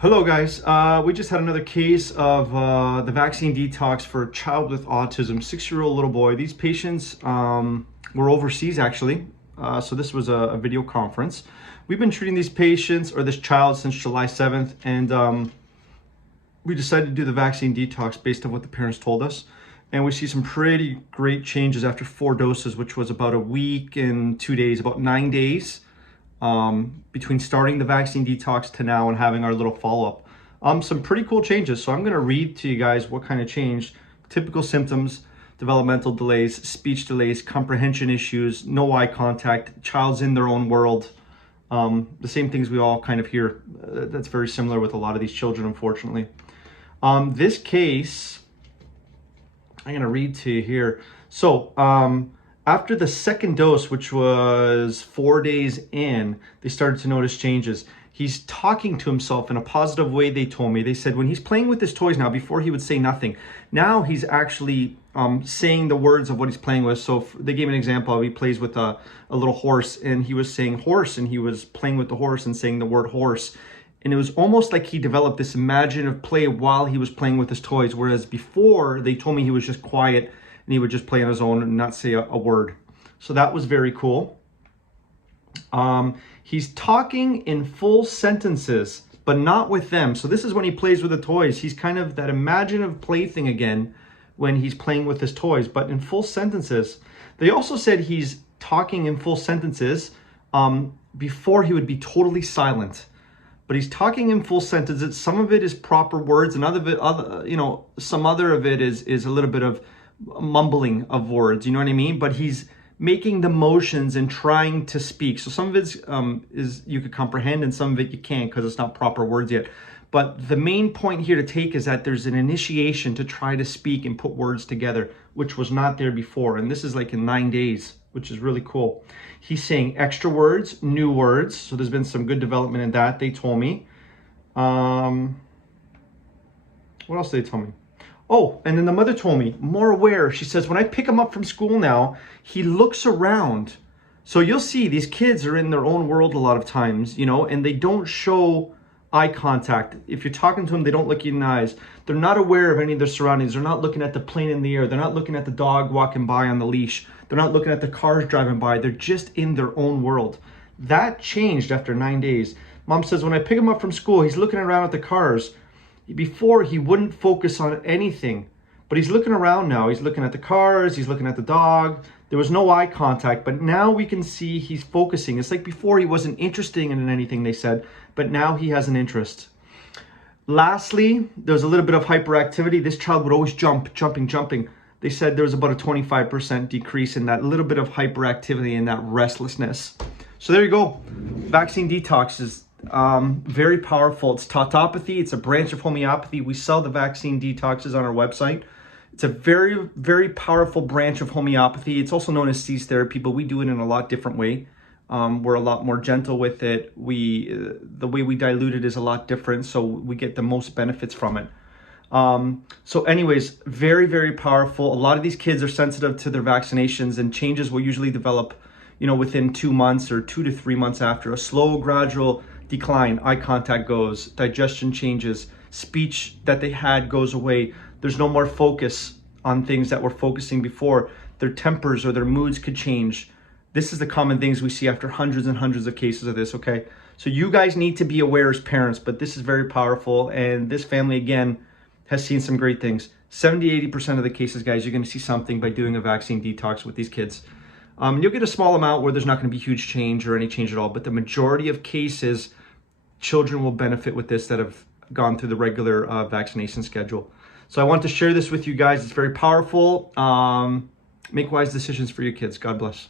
Hello guys, we just had another case of the vaccine detox for a child with autism, 6-year-old little boy. These patients were overseas actually, so this was a video conference. We've been treating these patients or this child since July 7th, and we decided to do the vaccine detox based on what the parents told us. And we see some pretty great changes after 4 doses, which was about a week and 2 days, about 9 days. Between starting the vaccine detox to now and having our little follow-up. Some pretty cool changes. So I'm going to read to you guys what kind of change. Typical symptoms: developmental delays, speech delays, comprehension issues, no eye contact, child's in their own world. The same things we all kind of hear. That's very similar with a lot of these children, unfortunately. This case, I'm going to read to you here. So, after the second dose, which was 4 days in, they started to notice changes. He's talking to himself in a positive way, they told me. They said when he's playing with his toys now, before he would say nothing. Now he's actually saying the words of what he's playing with. So they gave an example. He plays with a little horse, and he was saying horse, and he was playing with the horse and saying the word horse. And it was almost like he developed this imaginative play while he was playing with his toys. Whereas before, they told me he was just quiet and he would just play on his own and not say a word. So that was very cool. He's talking in full sentences, but not with them. So this is when he plays with the toys. He's kind of that imaginative plaything again when he's playing with his toys, but in full sentences. They also said he's talking in full sentences before he would be totally silent. But he's talking in full sentences. Some of it is proper words, and some other of it is a little bit of mumbling of words, you know what I mean? But he's making the motions and trying to speak. So some of it is you could comprehend, and some of it you can't because it's not proper words yet. But the main point here to take is that there's an initiation to try to speak and put words together, which was not there before. And this is like in 9 days, which is really cool. He's saying extra words, new words. So there's been some good development in that, they told me. What else did they tell me? Oh, and then the mother told me, more aware. She says, when I pick him up from school now, he looks around. So you'll see these kids are in their own world a lot of times, and they don't show eye contact. If you're talking to them, they don't look you in the eyes. They're not aware of any of their surroundings. They're not looking at the plane in the air. They're not looking at the dog walking by on the leash. They're not looking at the cars driving by. They're just in their own world. That changed after 9 days. Mom says, when I pick him up from school, he's looking around at the cars. Before, he wouldn't focus on anything, but he's looking around now. He's looking at the cars, he's looking at the dog. There was no eye contact, but now we can see he's focusing. It's like before he wasn't interested in anything, they said, but now he has an interest. Lastly, there was a little bit of hyperactivity. This child would always jumping. They said there was about a 25% decrease in that little bit of hyperactivity and that restlessness. So there you go. Vaccine detox is very powerful. It's tautopathy. It's a branch of homeopathy. We sell the vaccine detoxes on our website. It's a very, very powerful branch of homeopathy. It's also known as seeds therapy, but we do it in a lot different way. We're a lot more gentle with it. The way we dilute it is a lot different, so we get the most benefits from it. So anyways, very, very powerful. A lot of these kids are sensitive to their vaccinations, and changes will usually develop, within 2 months or 2 to 3 months after. A slow, gradual decline, eye contact goes, digestion changes, speech that they had goes away. There's no more focus on things that were focusing before. Their tempers or their moods could change. This is the common things we see after hundreds and hundreds of cases of this, okay? So you guys need to be aware as parents, but this is very powerful, and this family, again, has seen some great things. 70-80% of the cases, guys, you're gonna see something by doing a vaccine detox with these kids. You'll get a small amount where there's not going to be huge change or any change at all, but the majority of cases, children will benefit with this that have gone through the regular vaccination schedule. So I want to share this with you guys. It's very powerful. Make wise decisions for your kids. God bless.